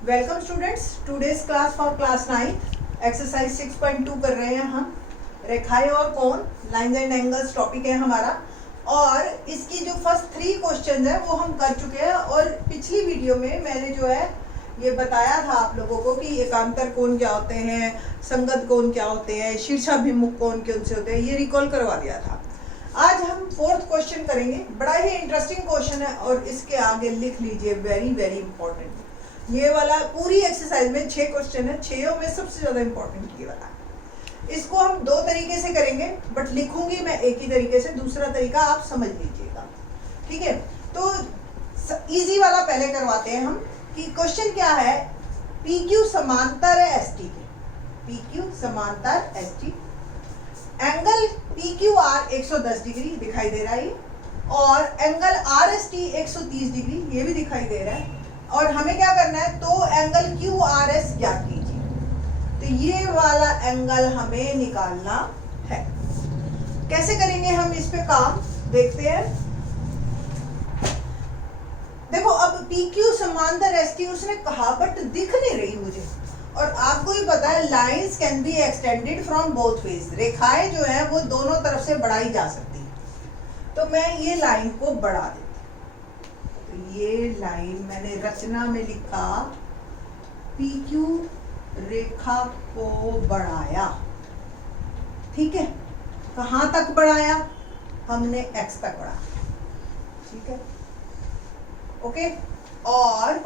Welcome students, today's class for class 9 exercise 6.2 कर रहे हैं हम। रेखाएं और कोण, लाइंस एंड एंगल्स टॉपिक है हमारा। और इसकी जो फर्स्ट 3 क्वेश्चंस है वो हम कर चुके हैं। और पिछली वीडियो में मैंने जो है ये बताया था आप लोगों को कि एकांतर कोण क्या होते हैं, संगत कोण क्या होते हैं, शीर्षाभिमुख कोण कौन से होते हैं, ये रिकॉल करवा दिया था। आज हम 4th क्वेश्चन करेंगे। बड़ा ही इंटरेस्टिंग क्वेश्चन है और इसके आगे लिख लीजिए वेरी वेरी इंपॉर्टेंट। ये वाला पूरी एक्सरसाइज में 6 क्वेश्चन है, 6 में सबसे ज्यादा इंपॉर्टेंट ये वाला। इसको हम 2 तरीके से करेंगे, बट लिखूंगी मैं एक ही तरीके से, दूसरा तरीका आप समझ लीजिएगा, ठीक है। तो इजी वाला पहले करवाते हैं हम कि क्वेश्चन क्या है। PQ समांतर है ST के, PQ समांतर ST, एंगल PQR 110 डिग्री दिखाई दे रहा है ये, और एंगल RST 130 डिग्री ये भी दिखाई दे रहा है। और हमें क्या करना है, तो एंगल QRS ज्ञात कीजिए। तो ये वाला एंगल हमें निकालना है। कैसे करेंगे हम इस पे काम, देखते हैं। देखो अब PQ समांतर ST उसने कहा, बट दिख नहीं रही मुझे। और आपको ही पता है lines can be extended from both ways, रेखाएं जो है वो दोनों तरफ से बढ़ाई जा सकती है। तो मैं ये लाइन को बढ़ा देती, तो ये लाइन मैंने रचना में लिखा PQ रेखा को बढ़ाया, ठीक है। कहां तक बढ़ाया, हमने X तक बढ़ाया, ठीक है, ओके। और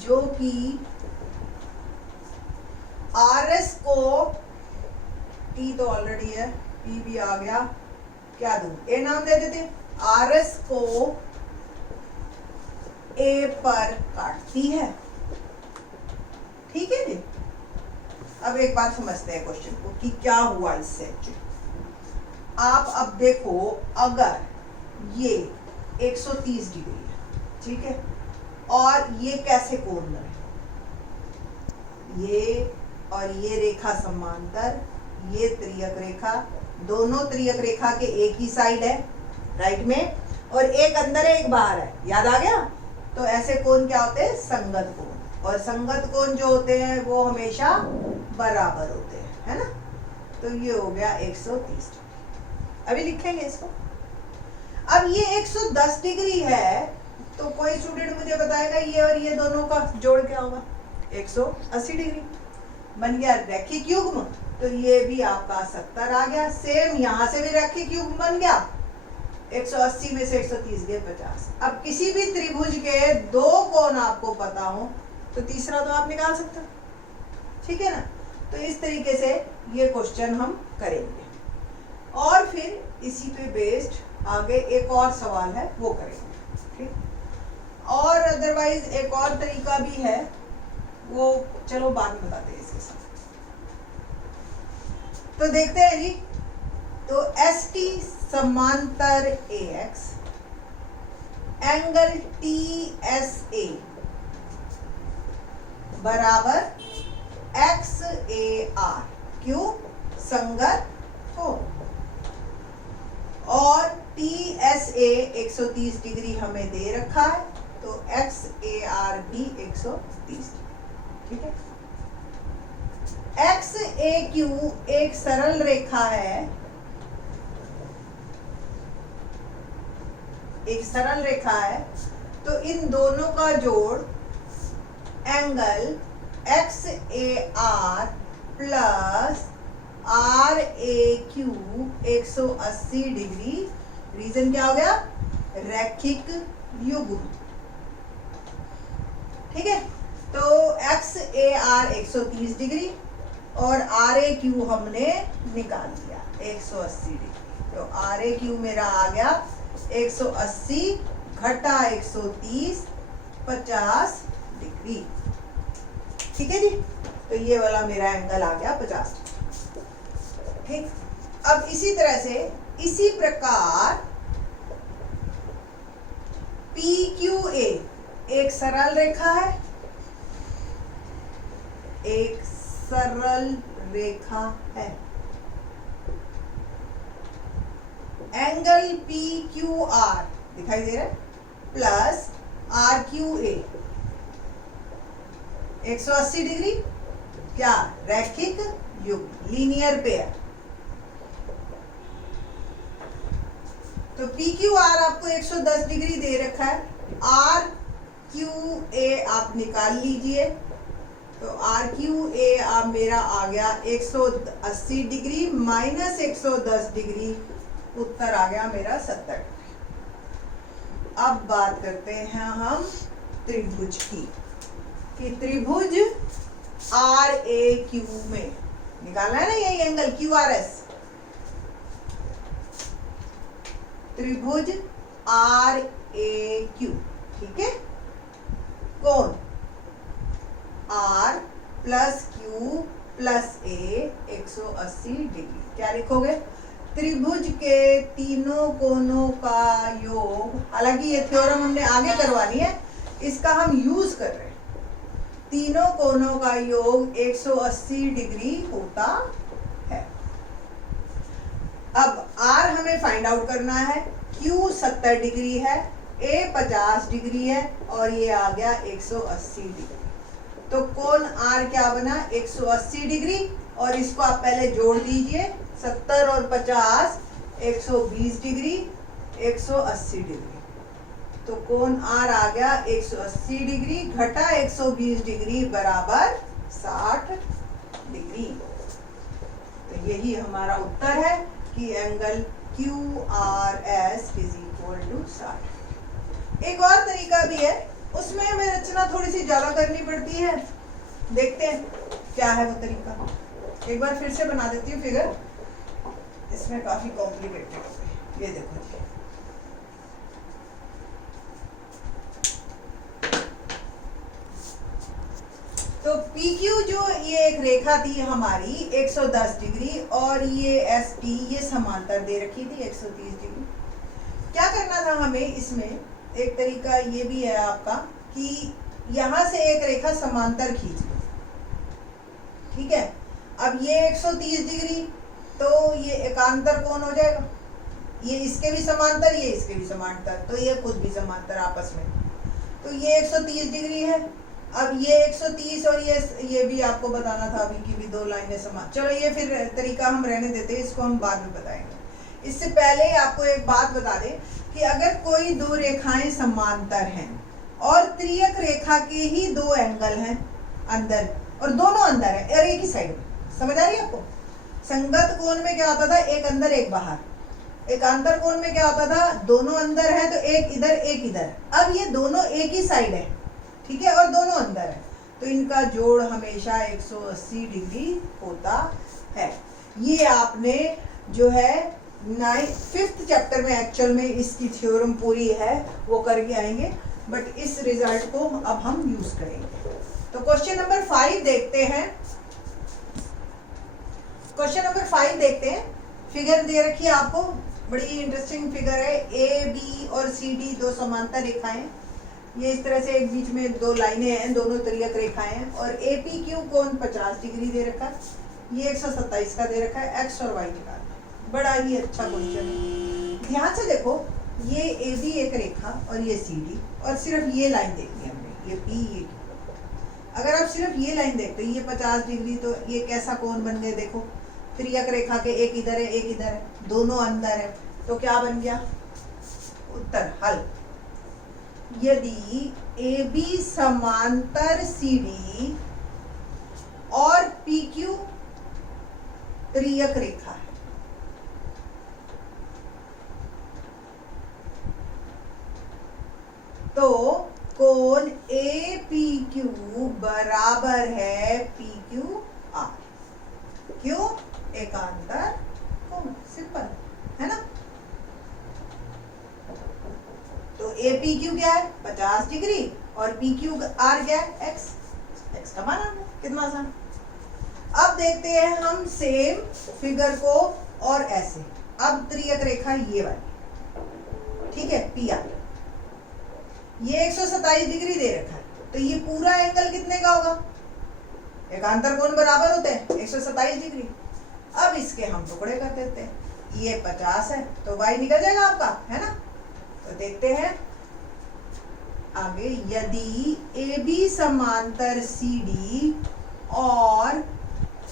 जो कि RS को, T तो ऑलरेडी है, P भी आ गया, क्या दूं, A नाम दे देते। RS को A पर काटती है, ठीक है जी। अब एक बात समझते हैं क्वेश्चन को कि क्या हुआ इससे एक्चुअली। आप अब देखो, अगर ये 130 डिग्री है, ठीक है, और ये कैसे कोण बने, ये और ये रेखा समांतर, ये त्रियक रेखा, दोनों त्रियक रेखा के एक ही साइड है राइट में, और एक अंदर है एक बाहर है, याद आ गया। तो ऐसे कोण क्या होते हैं, संगत कोण। और संगत कोण जो होते हैं वो हमेशा बराबर होते हैं, है ना। तो ये हो गया 130 डिग्री। अभी लिखेंगे इसको। अब ये 110 डिग्री है, तो कोई स्टूडेंट मुझे बताएगा ये और ये दोनों का जोड़ क्या होगा, 180 डिग्री बन गया रैखिक युग्म। तो ये भी आपका 70 आ गया। सेम यहां से भी रैखिक युग्म बन गया, 180 में से 130 गए 50। अब किसी भी त्रिभुज के 2 कोण आपको पता हो तो तीसरा तो आप निकाल सकते हो, ठीक है ना। तो इस तरीके से ये क्वेश्चन हम करेंगे, और फिर इसी पे बेस्ड आगे एक और सवाल है वो करेंगे, ठीक। और अदरवाइज एक और तरीका भी है, वो चलो बाद में बताते हैं इसके साथ। तो देखते हैं जी। तो ST समांतर AX, एंगल TSA बराबर XAR, क्यों, संगत कोण। और TSA 130 डिग्री हमें दे रखा है, तो XAR भी 130 डिग्री, ठीक है। XAQ एक सरल रेखा है, एक सरल रेखा है। तो इन दोनों का जोड़ angle XAR plus RAQ 180 degree, reason क्या हो गया, रैखिक युग्म, ठीक है। तो XAR 130 डिग्री और RAQ हमने निकाल दिया 180 डिग्री। तो RAQ मेरा आ गया 180 घटा 130, 50 डिग्री, ठीक है जी। तो ये वाला मेरा एंगल आ गया 50 डिग्री, ठीक। अब इसी तरह से, इसी प्रकार PQA एक सरल रेखा है, एक सरल रेखा है। एंगल PQR दिखाई दे रहा है प्लस RQA 180 डिग्री क्या, रैखिक युग्म, लीनियर पेयर। तो पी क्यू आर आपको 110 डिग्री दे रखा है, आर क्यू ए आप निकाल लीजिए। तो आर क्यू ए आप मेरा आ गया 180 डिग्री माइनस 110 डिग्री, उत्तर आ गया मेरा 70 डिग्री। अब बात करते हैं हम त्रिभुज की, कि त्रिभुज आर ए क्यू में निकालना है ना यही एंगल क्यू आर एस। त्रिभुज आर ए क्यू, ठीक है, कोण R plus Q plus A 180 degree. क्या लिखोगे, त्रिभुज के तीनों कोणों का योग, हालांकि ये थ्योरम हमने आगे करवानी है, इसका हम यूज कर रहे हैं। तीनों कोणों का योग 180 डिग्री होता है। अब R हमें फाइंड आउट करना है, Q 70 डिग्री है, A 50 डिग्री है और ये आ गया 180 डिग्री। तो कोण R क्या बना, 180 डिग्री, और इसको आप पहले जोड़ दीजिए, 70 और 50 120 डिग्री, 180 डिग्री। तो कोण R आ गया 180 डिग्री घटा 120 डिग्री बराबर 60 डिग्री। तो यही हमारा उत्तर है कि angle QRS is equal to 60। एक और तरीका भी है, उसमें हमें रचना थोड़ी सी ज्यादा करनी पड़ती है, देखते हैं क्या है वो तरीका। एक बार फिर से बना देती हूँ फिगर, इसमें काफी कॉम्प्लिकेटेड है। ये देखो जी, तो PQ जो ये एक रेखा थी हमारी 110 डिग्री, और ये ST ये समांतर दे रखी थी 130 डिग्री। क्या करना था हमें इसमें, एक तरीका ये भी है आपका कि यहां से एक रेखा समांतर खींच लो, ठीक है। अब ये 130 डिग्री, तो ये एकांतर कोण हो जाएगा, ये इसके भी समांतर, ये इसके भी समांतर, तो ये खुद भी समांतर आपस में। तो ये 130 डिग्री है। अब ये 130 और ये भी आपको बताना था अभी की भी दो लाइनें समान। चलो ये फिर तरीका हम रहने देते हैं, इसको हम बाद में बताएंगे। इससे पहले आपको एक बात बता दें कि अगर कोई दो रेखाएं समांतर हैं और त्रियक रेखा के ही दो एंगल हैं अंदर, और दोनों अंदर है और एक ही साइड में, समझ आ रही है आपको। संगत कोण में क्या होता था, एक अंदर एक बाहर। एकांतर कोण में क्या होता था, दोनों अंदर है तो एक इधर एक इधर। अब ये दोनों एक ही साइड है, ठीक है, और दोनों अंदर है, तो इनका जोड़ हमेशा 180 डिग्री होता है। ये आपने जो है 5th चैप्टर में एक्चुअल में इसकी थ्योरम पूरी है वो करके आएंगे, बट इस रिजल्ट को अब हम यूज करेंगे। तो क्वेश्चन नंबर 5 देखते हैं। क्वेश्चन नंबर 5 देखते हैं। फिगर दे रखी है आपको, बड़ी इंटरेस्टिंग फिगर है। ए बी और सी डी दो समांतर रेखाएं, ये इस तरह से एक बीच में दो लाइनें हैं, दोनों त्रियक रेखाएं हैं, और ए पी क्यू कोण 50 डिग्री दे रखा है, ये 127 का दे रखा है, एक्स और वाई निकालना है। बड़ा ही अच्छा क्वेश्चन है, ध्यान से देखो। ये ए बी एक रेखा और ये सी डी, और सिर्फ ये लाइन देखनी है हमने, ये पी ये क्यू। अगर आप सिर्फ ये लाइन देखते ये 50 डिग्री, तो ये कैसा कोण बन गया, देखो त्रियक रेखा के एक इधर है एक इधर है, दोनों अंदर है, तो क्या बन गया उत्तर, हल। यदि ए बी समांतर सी डी और पी क्यू त्रियक रेखा है, तो कोण ए पी क्यू बराबर है पी क्यू आर। क्यों, एकांतर कोण, सिंपल है ना। तो ए पी क्यू क्या है 50 डिग्री, और पी क्यू आर क्या है एक्स, एक्स का मान है, कितना आसान। अब देखते हैं हम सेम फिगर को और ऐसे। अब त्रियक रेखा ये वाली, ठीक है, पी आर, ये 127 डिग्री दे रखा है, तो ये पूरा एंगल कितने का होगा, एकांतर कोण बराबर होते हैं 127 डिग्री। अब इसके हम टुकड़े कर देते हैं, ये 50 है तो y निकल जाएगा आपका, है ना। तो देखते हैं आगे यदि AB समांतर CD और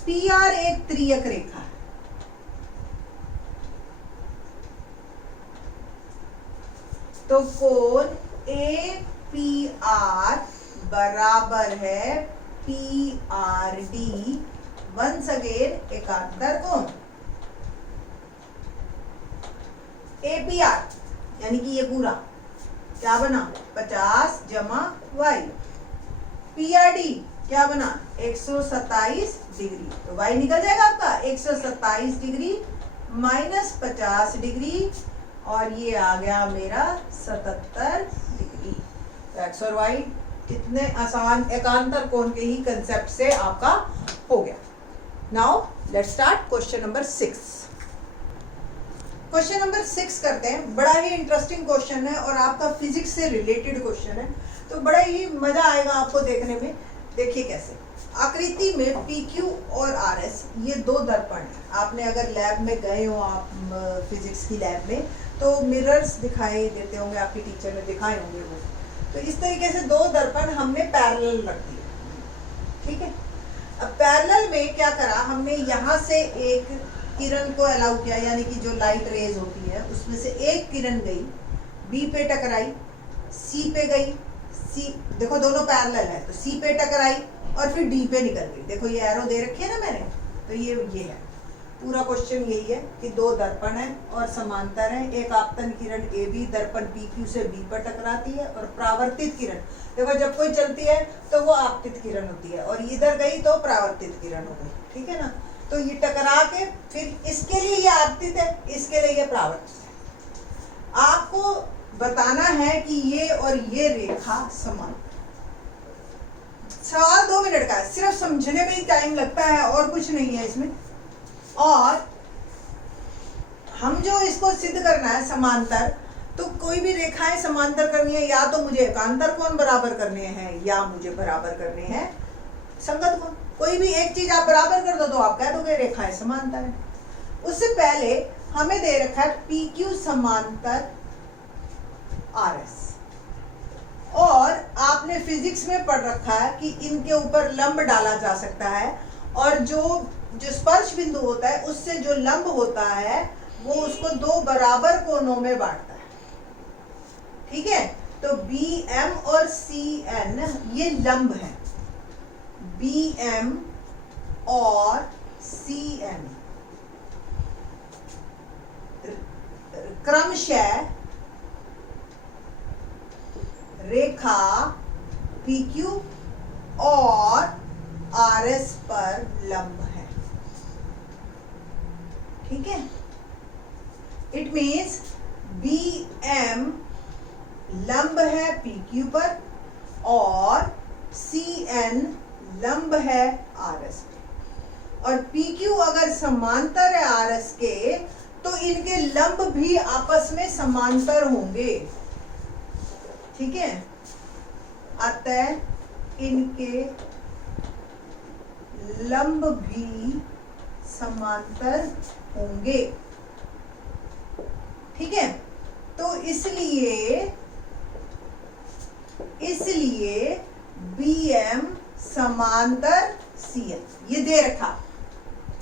PR एक त्रियक रेखा है, तो कोण APR बराबर है PRD, वंस अगेन एकांतर कोण। APR यानी कि ये पूरा क्या बना 50 जमा y, PRD क्या बना 127 डिग्री, तो y निकल जाएगा आपका 127 डिग्री माइनस 50 डिग्री, और ये आ गया मेरा 77 डिग्री। तो x और y इतने आसान एकांतर कोण के ही कंसेप्ट से आपका हो गया। Now let's start question number 6। Question number 6 करते हैं। बड़ा ही इंटरेस्टिंग क्वेश्चन है और आपका फिजिक्स से रिलेटेड क्वेश्चन है, तो बड़ा ही मजा आएगा आपको देखने में। देखिए कैसे आकृति में PQ और RS ये दो दर्पण है। आपने अगर लैब में गए हो आप फिजिक्स की लैब में, तो मिरर्स दिखाई देते होंगे, आपके टीचर ने दिखाए होंगे वो। तो इस तरीके से दो दर्पण हमने पैरेलल रख दिए, ठीक है। अब पैरेलल में क्या करा हमने, यहाँ से एक किरण को अलाउ किया, यानी कि जो लाइट रेज होती है उसमें से एक किरण गई B पे टकराई, C पे गई, C देखो दोनों पैरेलल है, तो C पे टकराई और फिर D पे निकल गई। देखो ये एरो दे रखी है ना मैंने, तो ये है पूरा क्वेश्चन यही है कि दो दर्पण है और समांतर है। एक आपतन किरण AB दर्पण PQ से B पर टकराती है, और परावर्तित किरण देखो जब कोई चलती है तो वो आपतित किरण होती है, और इधर गई तो परावर्तित किरण हो गई, ठीक है ना। तो ये टकरा के फिर इसके लिए ये आपतित है, इसके लिए ये परावर्तित है। आपको बताना है कि ये और ये रेखा समान। सवाल 2 मिनट का है, सिर्फ समझने में ही टाइम लगता है और कुछ नहीं है इसमें। और हम जो इसको सिद्ध करना है समांतर, तो कोई भी रेखाएं समांतर करनी है, या तो मुझे एकांतर कोण बराबर करने हैं या मुझे बराबर करने हैं संगत कोण। कोई भी एक चीज आप बराबर कर दो तो आप कह दोगे रेखाएं समांतर है। उससे पहले हमें दे रखा है PQ समांतर RS, और आपने फिजिक्स में पढ़ रखा है कि इनके ऊपर लंब डाला जा सकता है, और जो स्पर्श बिंदु होता है उससे जो लंब होता है वो उसको दो बराबर कोणों में बांटता है, ठीक है। तो BM और CN ये लंब है, BM और CN क्रमशः रेखा PQ और RS पर लंब है, ठीक है। इट मीन्स BM लंब है PQ पर और CN लंब है RS पे, और PQ अगर समांतर है RS के तो इनके लंब भी आपस में समांतर होंगे, ठीक है। अतः इनके लंब भी समांतर होंगे, ठीक है। तो इसलिए BM समांतर CN ये दे रखा,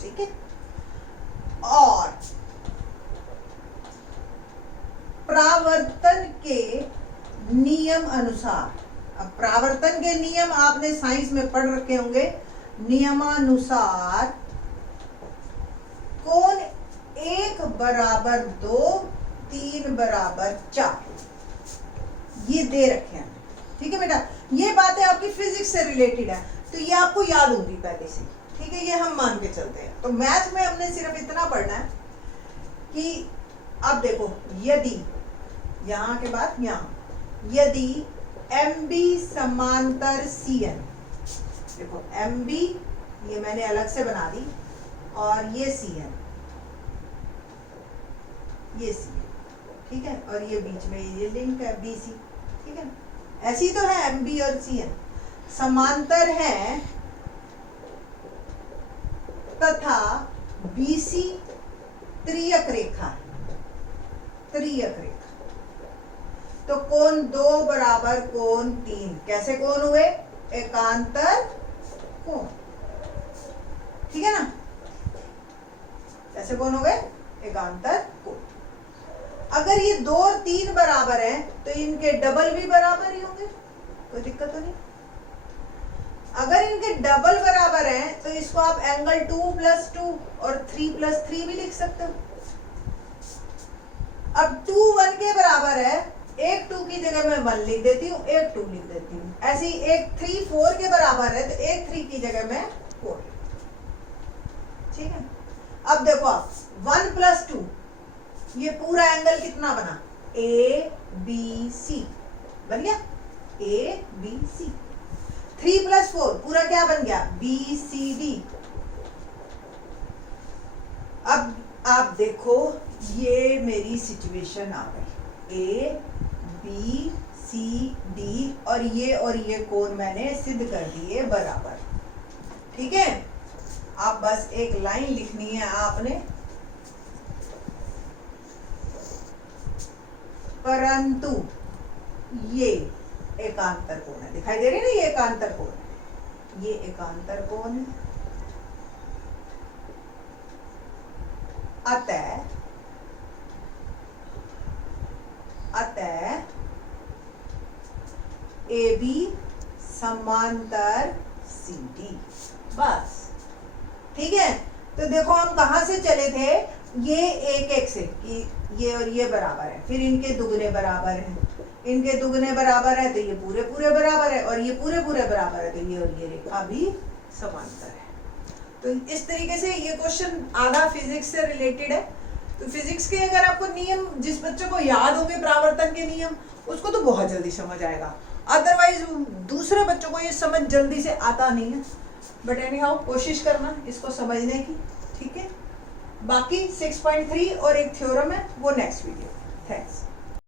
ठीक है। और परावर्तन के नियम अनुसार, अब परावर्तन के नियम आपने साइंस में पढ़ रखे होंगे, नियमानुसार कोण 1 बराबर 2 3 बराबर 4 ये दे रखे हैं, ठीक है बेटा। ये बातें आपकी फिजिक्स से रिलेटेड है, तो ये आपको याद होगी पहले से, ठीक है। ये हम मान के चलते हैं। तो मैथ में हमने सिर्फ इतना पढ़ना है कि अब देखो, यदि यहाँ के बाद यहाँ, यदि MB समांतर CN, देखो MB ये मैंने अलग से बना दी, और ये CN, ये CN, ठीक है। और ये बीच में ये लिंक है BC, ठीक है। ऐसी तो है MB और CN समांतर है, तथा BC त्रियक रेखा है, त्रियक रेखा। तो कोण 2 बराबर कोण 3 कैसे कोण हुए? एकांतर कोण। ठीक है ना? कैसे कोण हो गए? एकांतर कोण। अगर ये 2 और 3 बराबर है तो इनके डबल भी बराबर ही होंगे, कोई दिक्कत तो नहीं। अगर इनके डबल बराबर हैं तो इसको आप एंगल 2 + 2 और 3 + 3 भी लिख सकते हो। अब 2 1 के बराबर है, एक 2 की जगह मैं 1 लिख देती हूँ, एक 2 लिख देती हूँ। ऐसे ही एक 3 4 के बराबर है तो एक 3 की जगह मैं 4। ठीक है। अब देखो आप 1 + 2, ये पूरा एंगल कितना बना? ABC बन गया, ABC। 3 + 4 पूरा क्या बन गया? BCD। अब आप देखो ये मेरी सिचुएशन आ गई, ABCD और ये कोण मैंने सिद्ध कर दिए बराबर। ठीक है। अब बस एक लाइन लिखनी है आपने, परंतु ये एकांतर कोण है। दिखाई दे रही है ना? ये एकांतर कोण है, ये एकांतर कोण है। अतः AB समांतर CD। बस। ठीक है। तो देखो हम कहां से चले थे? ये एक से कि ये और ये बराबर है, फिर इनके दुगने बराबर हैं, इनके दुगने बराबर है तो ये पूरे पूरे बराबर है, और ये पूरे पूरे बराबर है तो ये और ये रेखा भी समांतर है। तो इस तरीके से ये क्वेश्चन आधा फिजिक्स से रिलेटेड है। तो फिजिक्स के अगर आपको नियम, जिस बच्चे को याद होंगे परावर्तन के नियम, उसको तो बहुत जल्दी समझ आएगा। अदरवाइज दूसरे बच्चों को ये समझ जल्दी से आता नहीं है। बट एनी हाउ कोशिश करना इसको समझने की। ठीक है। बाकी 6.3 और एक थ्योरम है, वो नेक्स्ट वीडियो। थैंक्स।